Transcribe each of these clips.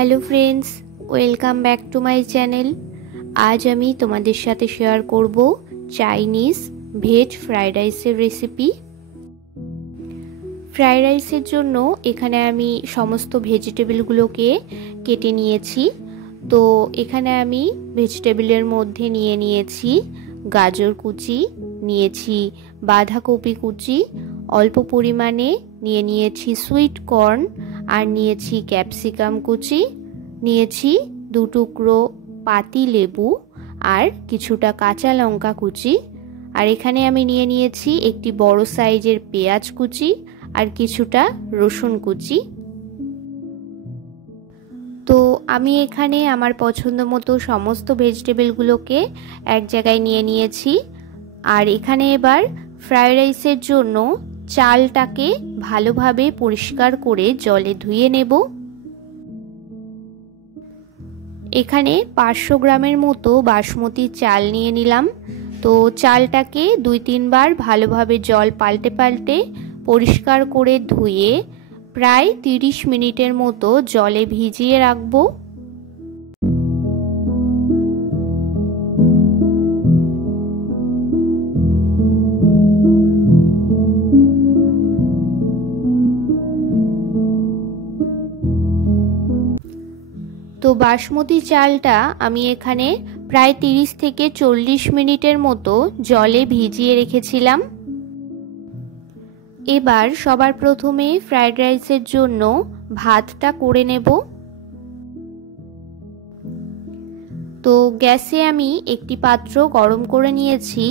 Hello friends, welcome back to my channel. আজ আমি তোমাদের সাথে শেয়ার করব চাইনিজ ভেজ ফ্রাইড রাইসের রেসিপি। ফ্রাইড রাইসের জন্য এখানে আমি সমস্ত ভেজিটেবলগুলোকে কেটে নিয়েছি। তো এখানে আমি ভেজিটেবলের মধ্যে নিয়েছি গাজর কুচি, নিয়েছি বাঁধাকপি কুচি, অল্প পরিমাণে নিয়েছি সুইট কর্ন, আর নিয়েছি ক্যাপসিকাম কুচি, নিয়েছি 2 টুকরো পাতি লেবু, আর কিছুটা কাঁচা লঙ্কা কুচি, আর এখানে আমি নিয়েছি একটি বড় সাইজের পেঁয়াজ কুচি আর কিছুটা রসুন কুচি। তো আমি এখানে আমার পছন্দ মতো সমস্ত ভেজিটেবলগুলোকে এক জায়গায় নিয়েছি। আর এখানে এবার ফ্রাইড রাইসের জন্য চালটাকে ভালোভাবে পরিষ্কার করে জলে ধুয়ে নেব। এখানে 500 গ্রামের মতো বাসমতি চাল নিয়ে নিলাম। তো চালটাকে 2-3 বার ভালোভাবে জল পাল্টে পরিষ্কার করে ধুয়ে প্রায় 30 মিনিটের মতো জলে ভিজিয়ে রাখবো। তো বাসমতি চালটা আমি এখানে প্রায় 30 থেকে 40 মিনিটের মতো জলে ভিজিয়ে রেখেছিলাম। এবার সবার প্রথমে ফ্রাইড রাইসের জন্য ভাতটা করে নেব। তো গ্যাসে আমি একটি পাত্র গরম করে নিয়েছি।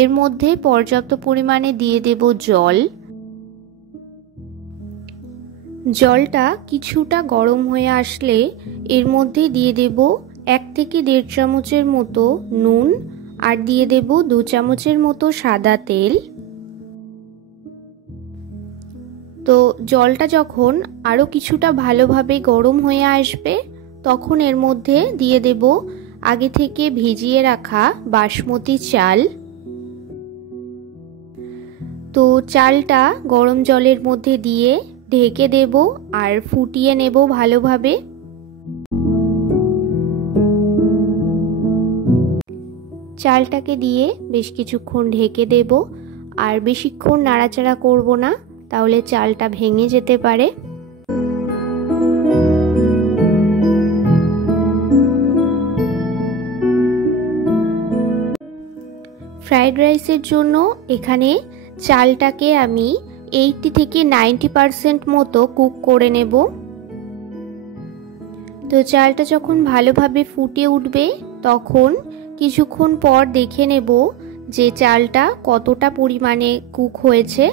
এর মধ্যে পর্যাপ্ত পরিমাণে দিয়ে দেব জল। জলটা কিছুটা গরম হয়ে আসলে এর মধ্যে দিয়ে দেব 1 থেকে 1.5 চামচের মতো নুন, আর দিয়ে দেব 2 চামচের মতো সাদা তেল। তো জলটা যখন আরও কিছুটা ভালোভাবে গরম হয়ে আসবে তখন এর মধ্যে দিয়ে দেব আগে থেকে ভিজিয়ে রাখা বাসমতি চাল। তো চালটা গরম জলের মধ্যে দিয়ে ঢেকে দেব আর ফুটিয়ে নেব ভালোভাবে। চালটাকে দিয়ে বেশ কিছুক্ষণ ঢেকে দেব, আর বেশিক্ষণ নাড়াচাড়া করব না, তাহলে চালটা ভেঙে যেতে পারে। ফ্রাইড রাইসের জন্য এখানে চালটাকে আমি 80 থেকে 90% মতো কুক করে নেব। তো চালটা যখন ভালোভাবে ফুটে উঠবে তখন কিছুক্ষণ পর দেখে নেব যে চালটা কতটা পরিমাণে কুক হয়েছে।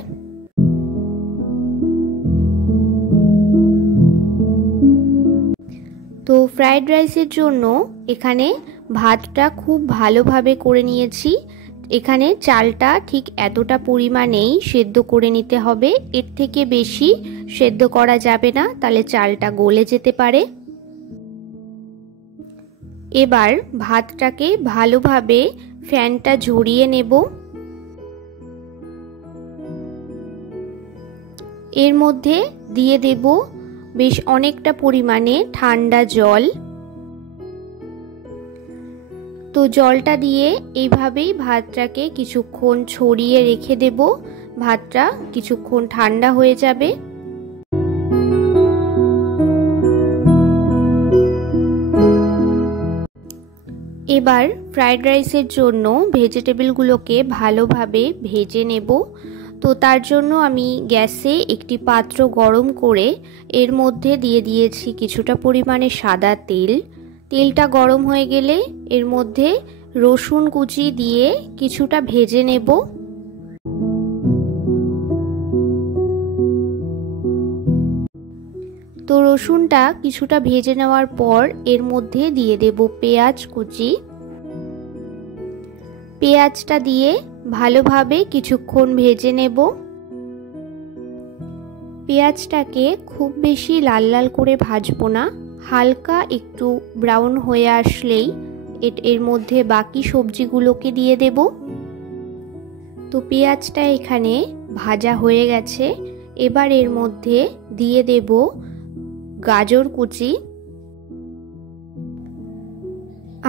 তো ফ্রাইড রাইসের জন্য এখানে ভাতটা খুব ভালোভাবে করে নিয়েছি। এখানে চালটা ঠিক এতটা পরিমাণেই সেদ্ধ করে নিতে হবে, এর থেকে বেশি সেদ্ধ করা যাবে না, তাহলে চালটা গলে যেতে পারে। এবার ভাতটাকে ভালোভাবে ফ্যানটা ঝরিয়ে নেব। এর মধ্যে দিয়ে দেব বেশ অনেকটা পরিমাণে ঠান্ডা জল। তো জলটা দিয়ে এইভাবেই ভাতটাকে কিছুক্ষণ ছড়িয়ে রেখে দেব। ভাতটা কিছুক্ষণ ঠান্ডা হয়ে যাবে। এবার ফ্রাইড রাইসের জন্য ভেজিটেবলগুলোকে ভালোভাবে ভেজে নেব। তো তার জন্য আমি গ্যাসে একটি পাত্র গরম করে এর মধ্যে দিয়ে দিয়েছি কিছুটা পরিমাণে সাদা তেল। তেলটা গরম হয়ে গেলে এর মধ্যে রসুন কুচি দিয়ে কিছুটা ভেজে নেব। তো রসুনটা কিছুটা ভেজে নেওয়ার পর এর মধ্যে দিয়ে দেব পেঁয়াজ কুচি। পেঁয়াজটা দিয়ে ভালোভাবে কিছুক্ষণ ভেজে নেব। পেঁয়াজটাকে খুব বেশি লাল লাল করে ভাজবো না, হালকা একটু ব্রাউন হয়ে আসলেই এর মধ্যে বাকি সবজিগুলোকে দিয়ে দেব। তো পেঁয়াজটা এখানে ভাজা হয়ে গেছে। এবার এর মধ্যে দিয়ে দেব গাজর কুচি,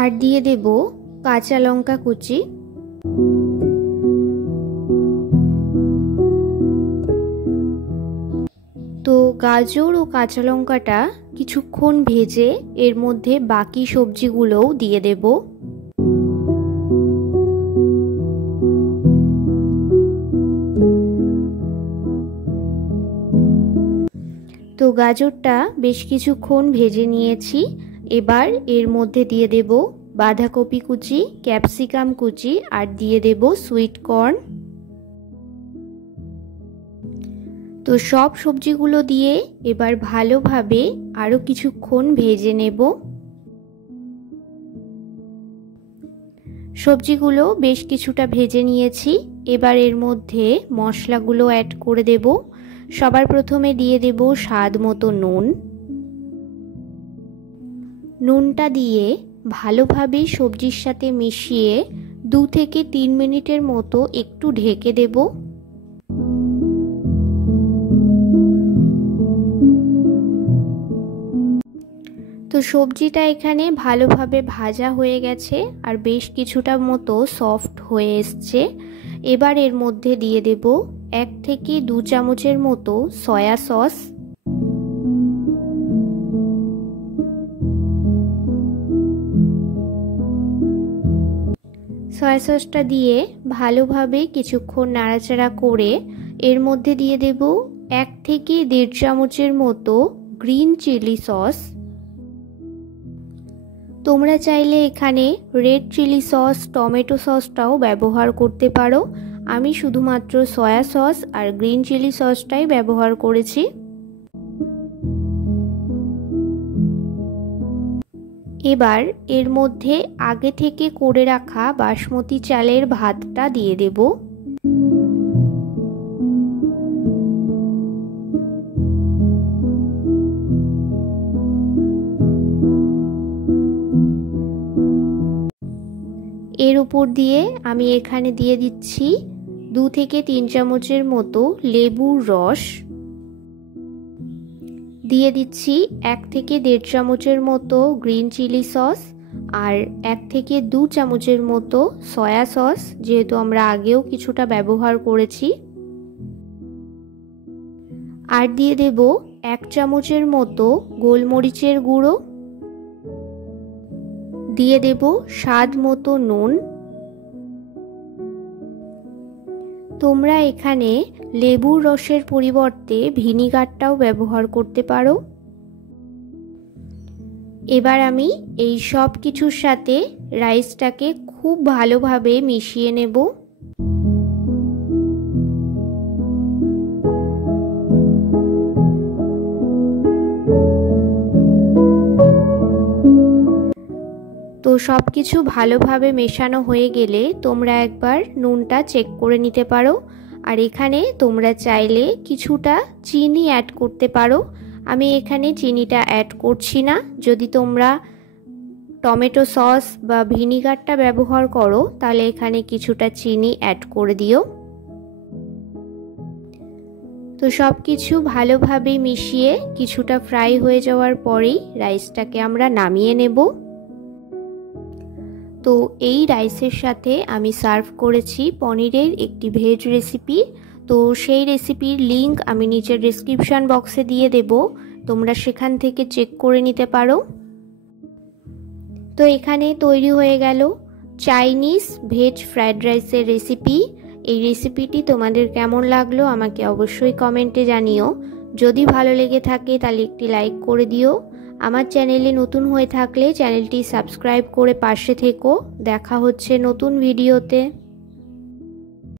আর দিয়ে দেব কাঁচা লঙ্কা কুচি। তো গাজর ও কাঁচা লঙ্কাটা কিছুক্ষণ ভেজে এর মধ্যে বাকি সবজিগুলোও দিয়ে দেব। তো গাজরটা বেশ কিছুক্ষণ ভেজে নিয়েছি। এবার এর মধ্যে দিয়ে দেব বাঁধাকপি কুচি, ক্যাপসিকাম কুচি আর দিয়ে দেব সুইট কর্ন। তো সব সবজিগুলো দিয়ে এবার ভালোভাবে আরও কিছুক্ষণ ভেজে নেব। সবজিগুলো বেশ কিছুটা ভেজে নিয়েছি। এবার এর মধ্যে মশলাগুলো অ্যাড করে দেব। সবার প্রথমে দিয়ে দেব স্বাদ মতো নুন। নুনটা দিয়ে ভালোভাবে সবজির সাথে মিশিয়ে 2 থেকে 3 মিনিটের মতো একটু ঢেকে দেব। তো সবজিটা এখানে ভালোভাবে ভাজা হয়ে গেছে আর বেশ কিছুটা মতো সফট হয়ে এসছে। এবার এর মধ্যে দিয়ে দেব 1 থেকে 2 চামচের মতো সয়া সস। সয়া সসটা দিয়ে ভালোভাবে কিছুক্ষণ নাড়াচাড়া করে এর মধ্যে দিয়ে দেব 1 থেকে 1.5 চামচের মতো গ্রিন চিলি সস। তোমরা চাইলে এখানে রেড চিলি সস, টমেটো সসটাও ব্যবহার করতে পারো। আমি শুধুমাত্র সয়া সস আর গ্রিন চিলি সসটাই ব্যবহার করেছি। এবার এর মধ্যে আগে থেকে করে রাখা বাসমতি চালের ভাতটা দিয়ে দেব। এর উপর দিয়ে আমি এখানে দিয়ে দিচ্ছি 2 থেকে 3 চামচের মতো লেবুর রস। দিয়ে দিচ্ছি 1 থেকে 1.5 চামচের মতো গ্রিন চিলি সস আর 1 থেকে 2 চামচের মতো সয়া সস, যেহেতু আমরা আগেও কিছুটা ব্যবহার করেছি। আর দিয়ে দেব 1 চামচের মতো গোলমরিচের গুঁড়ো। দিয়ে দেব স্বাদ মতো নুন। তোমরা এখানে লেবুর রসের পরিবর্তে ভিনিগারটাও ব্যবহার করতে পারো। এবার আমি এই সব কিছুর সাথে রাইসটাকে খুব ভালোভাবে মিশিয়ে নেব। তো সব কিছু ভালোভাবে মেশানো হয়ে গেলে তোমরা একবার নুনটা চেক করে নিতে পারো। আর এখানে তোমরা চাইলে কিছুটা চিনি অ্যাড করতে পারো। আমি এখানে চিনিটা অ্যাড করছি না। যদি তোমরা টমেটো সস বা ভিনিগারটা ব্যবহার করো তাহলে এখানে কিছুটা চিনি অ্যাড করে দিও। তো সব কিছু ভালোভাবে মিশিয়ে কিছুটা ফ্রাই হয়ে যাওয়ার পরেই রাইসটাকে আমরা নামিয়ে নেব। তো এই রাইসের সাথে আমি সার্ভ করেছি পনিরের একটি ভেজ রেসিপি। তো সেই রেসিপির লিংক আমি নিচের ডেসক্রিপশন বক্সে দিয়ে দেব, তোমরা সেখান থেকে চেক করে নিতে পারো। তো এখানে তৈরি হয়ে গেল চাইনিজ ভেজ ফ্রাইড রাইসের রেসিপি। এই রেসিপিটি তোমাদের কেমন লাগলো আমাকে অবশ্যই কমেন্টে জানিও। যদি ভালো লেগে থাকে তাহলে একটি লাইক করে দিও। আমার চ্যানেলে নতুন হয়ে থাকলে চ্যানেলটি সাবস্ক্রাইব করে পাশে থেকো। দেখা হচ্ছে নতুন ভিডিওতে।